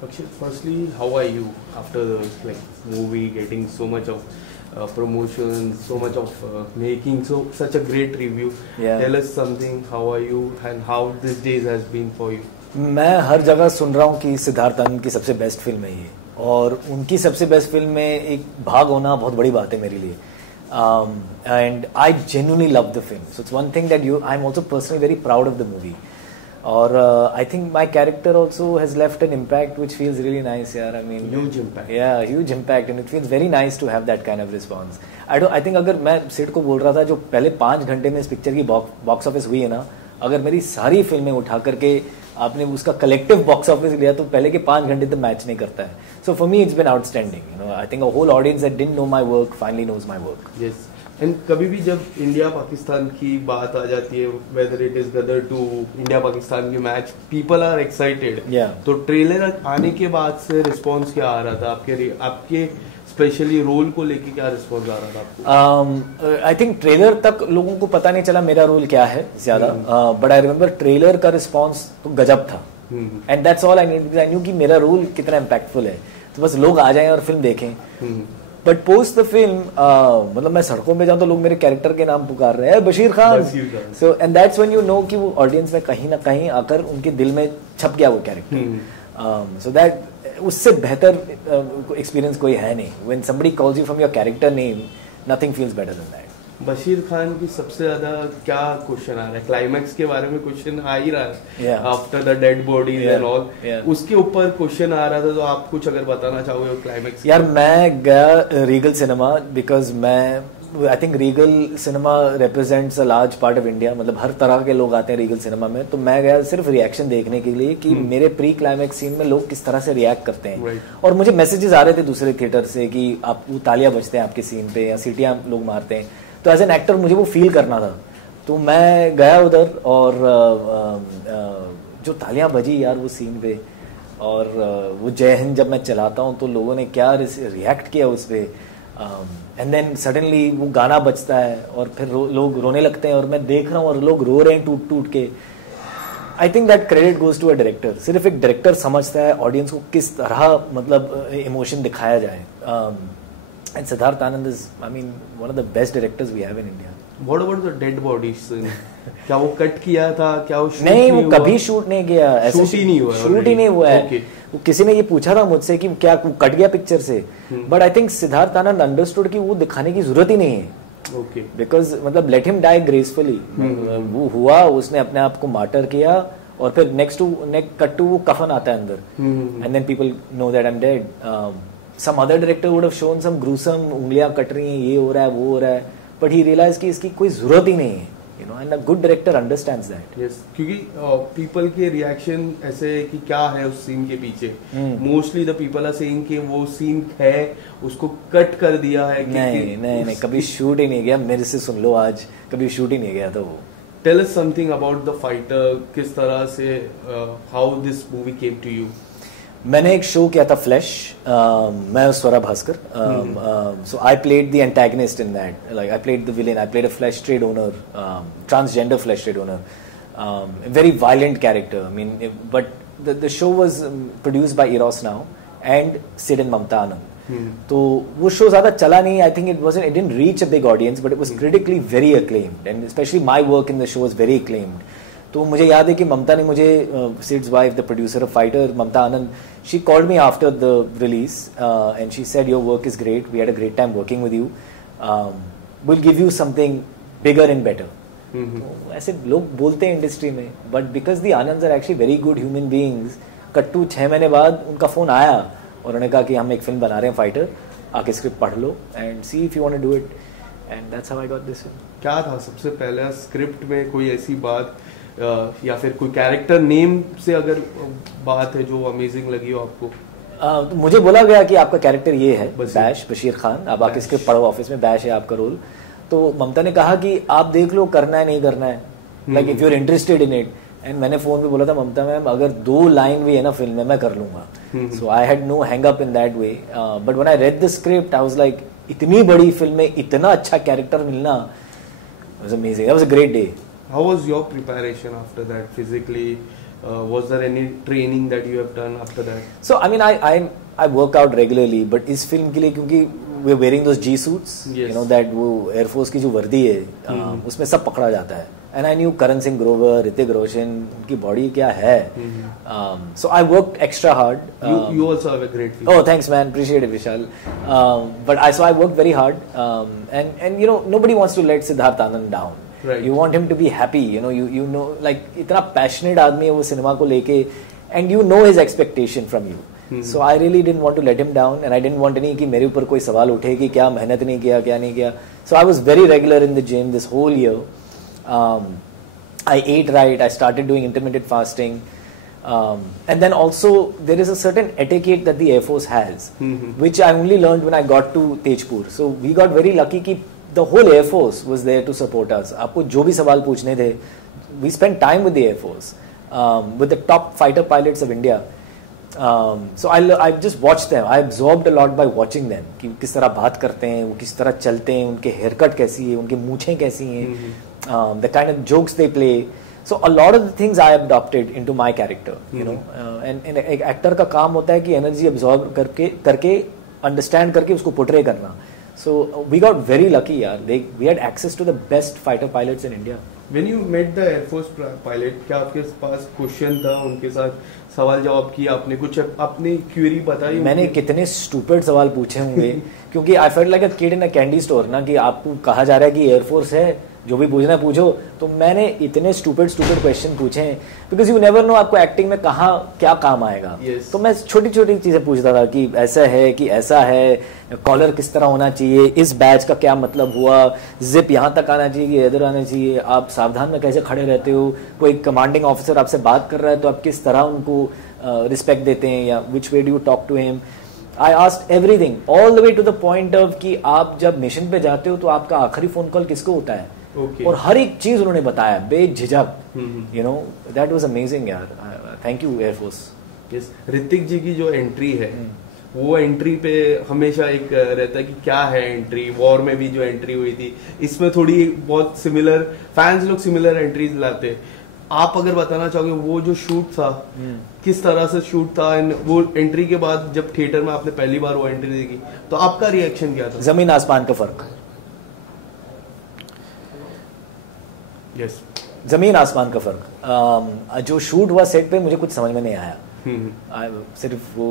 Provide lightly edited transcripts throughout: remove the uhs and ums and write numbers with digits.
Akshay, firstly, how are you after the movie getting so much of promotion, so much of making such a great review? Yeah. Tell us something. How are you and how this days has been for you? मैं हर जगह सुन रहा हूँ कि सिद्धार्थ आनंद की सबसे best film है ये, और उनकी सबसे बेस्ट फिल्म में एक भाग होना बहुत बड़ी बात है मेरे लिए. And I genuinely love the film. So it's one thing that I'm also personally very proud of the movie. और I think my character also has left an impact which feels really nice. यार, I mean, huge impact. Yeah, huge impact, and it feels very nice to have that kind of response. I think अगर मैं सिड को बोल रहा था जो पहले 5 घंटे में इस पिक्चर की बॉक्स ऑफिस हुई है ना, अगर मेरी सारी फिल्में उठा करके आपने उसका कलेक्टिव बॉक्स ऑफिस लिया तो पहले के 5 घंटे तो मैच नहीं करता है. So for me it's been outstanding. You know, I think a whole audience that didn't know my work finally knows my work. Yes. And कभी भी जब इंडिया पाकिस्तान की बात आ जाती है, whether it is Gadar two India Pakistan की मैच, पीपल आर एक्साइटेड. तो ट्रेलर आने के बाद से रिस्पांस क्या आ रहा था आपके स्पेशली रोल को लेके? क्या रिस्पांस आ रहा था आपको? आई थिंक ट्रेलर तक लोगों को पता नहीं चला मेरा रोल क्या है ज्यादा, बट आई रिमेम्बर ट्रेलर का रिस्पांस तो गजब था. And that's all I need. I knew कि मेरा रोल कितना इम्पैक्टफुल है, तो बस लोग आ जाएं और फिल्म देखें. बट पोस्ट द फिल्म मतलब मैं सड़कों पे जाऊं तो लोग मेरे कैरेक्टर के नाम पुकार रहे हैं, Bashir Khan. So and that's when you know कि वो ऑडियंस में कहीं ना कहीं आकर उनके दिल में छप गया वो कैरेक्टर. सो दैट उससे बेहतर एक्सपीरियंस कोई है नहीं. When somebody calls you from your character name, nothing feels better than that. Bashir Khan की सबसे ज्यादा क्या क्वेश्चन आ रहा है? क्लाइमैक्स के बारे में क्वेश्चन आ ही रहा है, after the dead bodies and all. उसके ऊपर क्वेश्चन आ रहा था, तो आप कुछ अगर बताना चाहोगे क्लाइमैक्स? यार, मैं गया Regal cinema because I think Regal cinema represents a large part of India. मतलब हर तरह के लोग आते हैं रीगल सिनेमा में. तो मैं गया सिर्फ रिएक्शन देखने के लिए कि मेरे प्री क्लाइमैक्स सीन में लोग किस तरह से रिएक्ट करते हैं. और मुझे मैसेजेस आ रहे थे दूसरे थिएटर से कि आप तालियां बजते हैं आपके सीन पे या सीटियां लोग मारते हैं. तो एज एन एक्टर मुझे वो फील करना था. तो मैं गया उधर और जो तालियां बजी यार वो सीन पे, और वो जय हिंद जब मैं चलाता हूँ तो लोगों ने क्या रिएक्ट किया उस पर. एंड देन सडनली वो गाना बजता है और फिर लोग रोने लगते हैं, और मैं देख रहा हूँ और लोग रो रहे हैं टूट टूट के. I think that credit goes to a director. सिर्फ एक डायरेक्टर समझता है ऑडियंस को किस तरह मतलब इमोशन दिखाया जाए. And Siddharth Anand is, I mean, one of the best directors we have in India. What about the dead bodies? क्या वो कट किया था? क्या वो शूट नहीं, वो कभी शूट नहीं किया. शूट ही नहीं हुआ. शूट ही नहीं हुआ है. किसी ने ये पूछा था मुझसे कि क्या कट गया पिक्चर से, but I think Siddharth Anand understood कि वो दिखाने की जरूरत ही नहीं है. ओके. बिकॉज मतलब लेट हिम डाई ग्रेसफुली. वो हुआ, उसने अपने आप को मार्टर किया, और फिर नेक्स्ट कट टू वो कफन आता है अंदर, and then people know that I am dead. Some other director would have shown some gruesome, उंगलियां कट रही हैं, ये हो रहा है, वो हो रहा है, but he realized कि इसकी कोई जरूरत ही नहीं है. You know, and a good director understands that. Yes, क्योंकि people के reaction ऐसे है कि क्या है उस सीन के पीछे. Mostly the people are saying कि वो सीन है, उसको कट कर दिया है. नहीं, कभी शूट ही नहीं गया. मेरे से सुन लो, आज कभी शूट ही नहीं गया था वो. Tell us something about the fighter. किस तरह से how this movie came to you? मैंने एक शो किया था फ्लैश, मैं Swara Bhaskar. So I played the antagonist in that. Like I played the villain. I played a flesh trade owner, transgender flesh trade owner, very violent character. I mean, but the show was produced by Eros Now and Sid and Mamta Anand. तो वो show ज्यादा चला नहीं. I think it didn't reach a big audience, but it was critically very acclaimed, and especially my work in the show was very acclaimed. तो मुझे याद है कि ममता ने मुझे, Sid's wife, the producer of Fighter, Mamta Anand, she called me after the release and she said your work is great, we had a great time working with you, will give you something bigger and better. ऐसे लोग बोलते हैं industry में, but because the Anands are actually very good human beings, कट्टू 6 महीने बाद उनका phone आया और उन्होंने कहा कि हम एक फिल्म बना रहे हैं फाइटर, आके स्क्रिप्ट पढ़ लो and see if you want to do it, and that's how I got this film. क्या था सबसे पहले स्क्रिप्ट में कोई ऐसी बात या फिर कोई कैरेक्टर नेम से अगर बात है जो अमेजिंग लगी हो आपको? तो मुझे बोला गया कि आपका कैरेक्टर ये है, बैश, बशीर खान, आप आके स्क्रिप्ट पढ़ो ऑफिस में, बैश है आपका रोल. तो ममता ने कहा कि आप देख लो करना है नहीं करना है, like if you are interested in it. And मैंने फोन पे बोला था, ममता मैम अगर 2 लाइन भी है ना फिल्म में मैं कर लूंगा. So I had no hang up in that way, but when I read the script I was like, इतनी बड़ी फिल्म में इतना अच्छा कैरेक्टर मिलना, it was amazing. That was a great day. How was your preparation after that physically? Was there any training that you have done after that? So I mean, I work out regularly, but इस film के लिए क्योंकि we're wearing those G suits, yes. you know that वो Air Force की जो वर्दी है, उसमें सब पकड़ा जाता है. And I knew Karan Singh Grover, Hrithik Roshan, उनकी body क्या है. So I worked extra hard. You also have a great figure. Oh, thanks, man. Appreciate it, Vishal. But I worked very hard, and you know nobody wants to let Siddharth Anand down. Right. You want him to be happy. You know like इतना passionate आदमी है वो cinema को लेके, and you know his expectation from you. So I really didn't want to let him down, and I didn't want any कि मेरे ऊपर कोई सवाल उठे कि क्या मेहनत नहीं किया, क्या नहीं किया. So I was very regular in the gym this whole year. I ate right. I started doing intermittent fasting. And then also there is a certain etiquette that the Air Force has, which I only learned when I got to Tejpur. So we got very lucky कि the whole Air Force was there to support us. आपको जो भी सवाल पूछने थे, we spent time with the Air Force, with the top fighter pilots of India. So I just watched them. I absorbed a lot by watching them. कि किस तरह बात करते हैं, वो किस तरह चलते हैं, उनके haircut कैसी है, उनकी मूछें कैसी हैं, the kind of jokes they play. So a lot of the things I adopted into my character, you know. And एक actor का काम होता है कि energy absorb करके understand करके उसको portray करना. So we got very lucky, यार. We had access to the best fighter pilots in India. When you met the Air Force pilot, क्या आपके पास क्वेश्चन था, उनके साथ सवाल जवाब किया आपने, कुछ अपनी क्वेरी बताई? मैंने कितने स्टूपिड सवाल पूछे होंगे क्योंकि I felt like a kid in a candy store ना, कि आपको कहा जा रहा है कि एयरफोर्स है, जो भी पूछना है पूछो. तो मैंने इतने स्टूपिड क्वेश्चन पूछे हैं, बिकॉज यू नेवर नो आपको एक्टिंग में कहाँ क्या काम आएगा. तो मैं छोटी छोटी चीजें पूछता था कि ऐसा है कि ऐसा है, कॉलर किस तरह होना चाहिए, इस बैच का क्या मतलब हुआ, जिप यहाँ तक आना चाहिए कि इधर आना चाहिए, आप सावधान में कैसे खड़े रहते हो, कोई कमांडिंग ऑफिसर आपसे बात कर रहा है तो आप किस तरह उनको रिस्पेक्ट देते हैं, या which way do you talk to him. I asked everything all the way to the point of कि आप जब मिशन पे जाते हो तो आपका आखिरी फोन कॉल किसको होता है. Okay. और हर एक चीज उन्होंने बताया बेझिझक. You know, that was amazing यार. Thank you Air Force. Yes. Hrithik जी की जो एंट्री है, वो एंट्री पे हमेशा एक रहता है कि क्या है एंट्री. वॉर में भी जो एंट्री हुई थी, इसमें थोड़ी बहुत सिमिलर, फैंस लोग सिमिलर एंट्रीज लाते. आप अगर बताना चाहोगे वो जो शूट था, किस तरह से शूट था, वो एंट्री के बाद जब थिएटर में आपने पहली बार वो एंट्री देखी तो आपका रिएक्शन क्या था? जमीन आसमान का फर्क. यस, जमीन आसमान का फर्क. जो शूट हुआ सेट पे मुझे कुछ समझ में नहीं आया. सिर्फ वो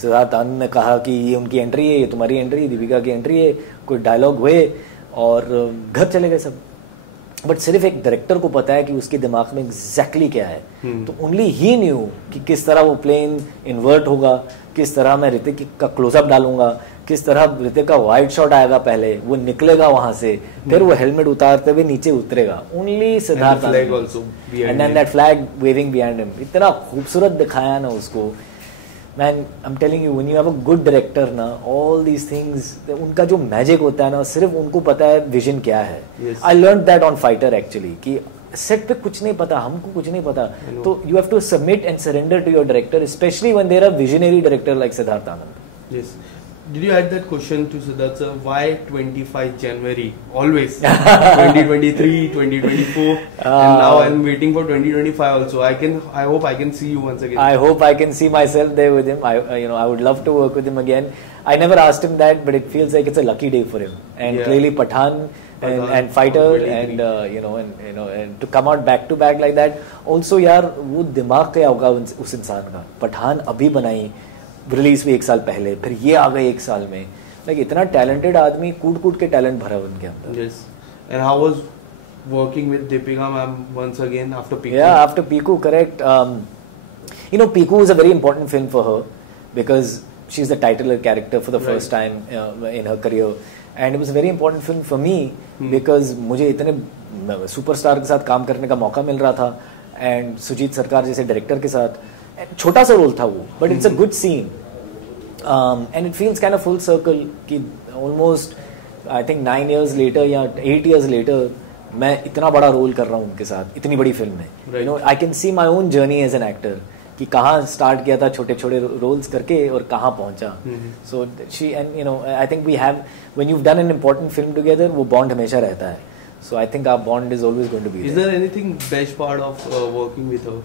सिद्धार्थ आनंद ने कहा कि ये उनकी एंट्री है, ये तुम्हारी एंट्री, दीपिका की एंट्री है, कोई डायलॉग हुए और घर चले गए सब. बट सिर्फ एक डायरेक्टर को पता है कि उसके दिमाग में एग्जैक्टली क्या है. तो ओनली ही न्यू कि किस तरह वो प्लेन इन्वर्ट होगा, किस तरह मैं ऋतिक का क्लोजअप डालूंगा, किस तरह ऋतिक का वाइड शॉट आएगा, पहले वो निकलेगा वहां से, फिर वो हेलमेट उतारते हुए नीचे उतरेगा. Only Siddharth and then that flag waving behind him. इतना खूबसूरत दिखाया ना उसको. Man, I'm telling you, when you have a good director ना, all these things, उनका जो मैजिक होता है ना, सिर्फ उनको पता है विजन क्या है. I learned that on Fighter actually, कि सेट पे कुछ नहीं पता, हमको कुछ नहीं पता, तो you have to submit and surrender to your director, especially when they're a visionary director like Siddharth Anand. Yes. Did you add that question to Siddharth sir? Why 25 January? Always 2023, 2024, and now I'm waiting for 2025 also. I hope I can see you once again. I hope I can see myself there with him. I would love to work with him again. I never asked him that, but it feels like it's a lucky day for him. And clearly Pathan and Fighter, and and to come out back to back like that. Also यार वो दिमाग क्या होगा उस इंसान का. पठान अभी बनाई, रिलीज हुई 1 साल पहले, फिर ये आ गए 1 साल में. लाइक इतना टैलेंटेड आदमी, कूट के टैलेंट भरा उनके अंदर. Yes. And how was working with Deepika ma'am once again after Piku? Yeah, after Piku, correct. Piku is a very important film for her because she's the titular character for the first time in her career, and it was a very important film for me because मुझे इतने superstar के साथ काम करने का मौका मिल रहा था, एंड सुजीत सरकार जैसे डायरेक्टर के साथ. छोटा सा रोल था वो, but it's a good scene, and it feels kind of full circle कि almost I think 9 years later या 8 years later मैं इतना बड़ा रोल कर रहा हूँ उनके साथ, इतनी बड़ी फिल्म में. I can see my own journey as an actor कि कहाँ स्टार्ट किया था छोटे छोटे रोल्स करके और कहाँ पहुंचा. So she and I think we have, when you have done an important film together, वो बॉन्ड हमेशा रहता है. So I think our bond is always going to be. Is there anything best part of working with her?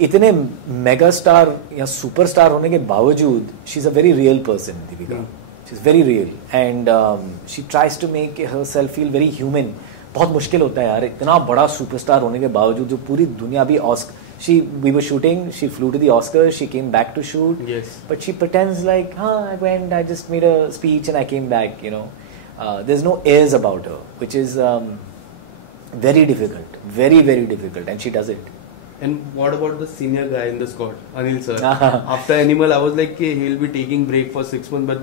इतने mega star या superstar होने के बावजूद she is a very real person Deepika. She is very real and she tries to make herself feel very human. बहुत मुश्किल होता है यार इतना बड़ा सुपरस्टार होने के बावजूद, जो पूरी दुनिया भी we were shooting, she flew to the Oscars, she came back to shoot. Yes. But she pretends like, I went, I just made a speech and I came back, you know. There's no airs about her, which is very difficult, very, very difficult, and she does it. And what about the senior guy in the squad, Anil sir? After Animal, I was like, he will be taking break for 6 months, but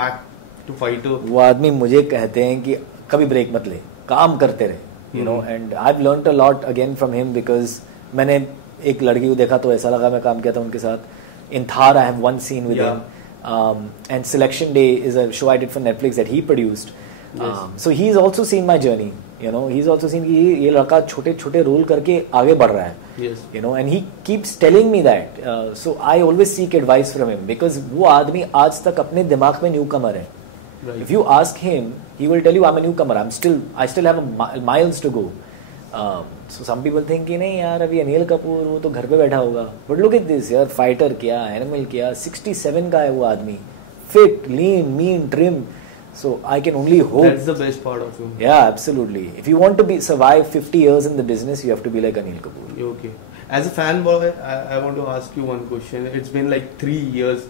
back to fighter. वो आदमी मुझे कहते हैं कि कभी break मत ले, काम करते रहे, you know. And I've learnt a lot again from him because मैंने एक लड़की को देखा तो ऐसा लगा मैं काम किया था उनके साथ. In Thar, I have one scene with him. And Selection Day is a show I did for Netflix that he produced. Yes. So he's also seen my journey. You know, he's also seen कि ये लड़का छोटे-छोटे role करके आगे बढ़ रहा है. Yes. You know, and he keeps telling me that. So I always seek advice from him because वो आदमी आज तक अपने दिमाग में newcomer है. Right. If you ask him, he will tell you I'm a newcomer. I still have miles to go. So some people think कि नहीं यार अभी अनिल कपूर वो तो घर पे बैठा होगा. But look at this यार, फाइटर किया, एनिमल किया, 67 का है वो आदमी, fit, lean, mean, trim. So I can only hope. That's the best part of him. Yeah, absolutely. If you want to survive 50 years in the business, you have to be like Anil Kapoor. Okay. As a fanboy, I want to ask you one question. It's been like 3 years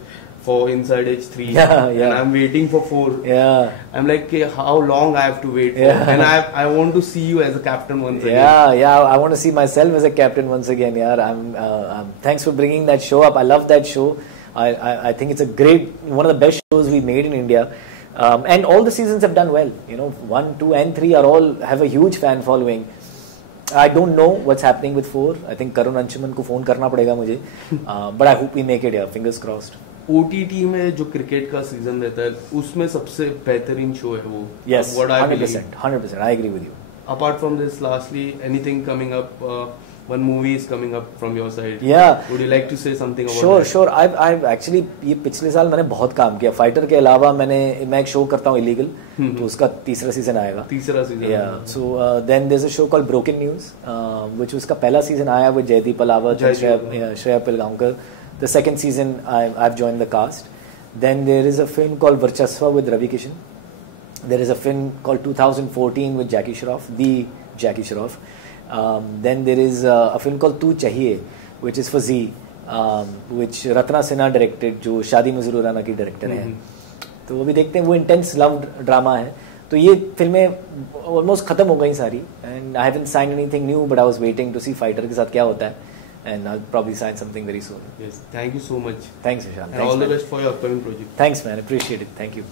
for Inside Edge 3. Yeah. And I'm waiting for 4. Yeah. I'm like, how long I have to wait for? Yeah. And I want to see you as a captain once again. Yeah. I want to see myself as a captain once again. Yeah. Thanks for bringing that show up. I love that show. I think it's one of the best shows we made in India. And all the seasons have done well. You know, 1, 2, and 3 have a huge fan following. I don't know what's happening with 4. I think Karun Anshuman को phone करना पड़ेगा मुझे. But I hope we make it. Yeah, fingers crossed. OTT में जो cricket का season रहता है उसमें सबसे बेहतरीन शो है वो. Yes, 100%. I agree with you. Apart from this, lastly, anything coming up? One movie is coming up from your side. Yeah. Would you like to say something about that? Sure. I've actually ये पिछले साल मैंने बहुत काम किया. Fighter के अलावा मैं एक शो करता हूँ इलीगल, तो उसका तीसरा सीजन आएगा. Yeah. So then there's a show called Broken News, which उसका पहला सीजन आया with Jaideep Ahlawat and Shreya Pilgaonkar. The second season I've joined the cast. Then there is a film called Varchasva with Ravi Kishan. There is a film called 2014 with Jackie Shroff, the Jackie Shroff. Then there is a film called Tu Chahiye, which is for Zee, which Ratna Sinha directed, जो शादी में ज़रूर आना की director है. तो अभी देखते हैं, वो इंटेंस लव ड्रामा है. तो ये फिल्में ऑलमोस्ट खत्म हो गई सारी. And I haven't signed anything new, but I was waiting to see fighter के साथ क्या होता है. And I'll probably sign something very soon. Yes, thank you so much. Thanks, Vishal. And all the best for your upcoming project. Thanks, man. Appreciate it. Thank you.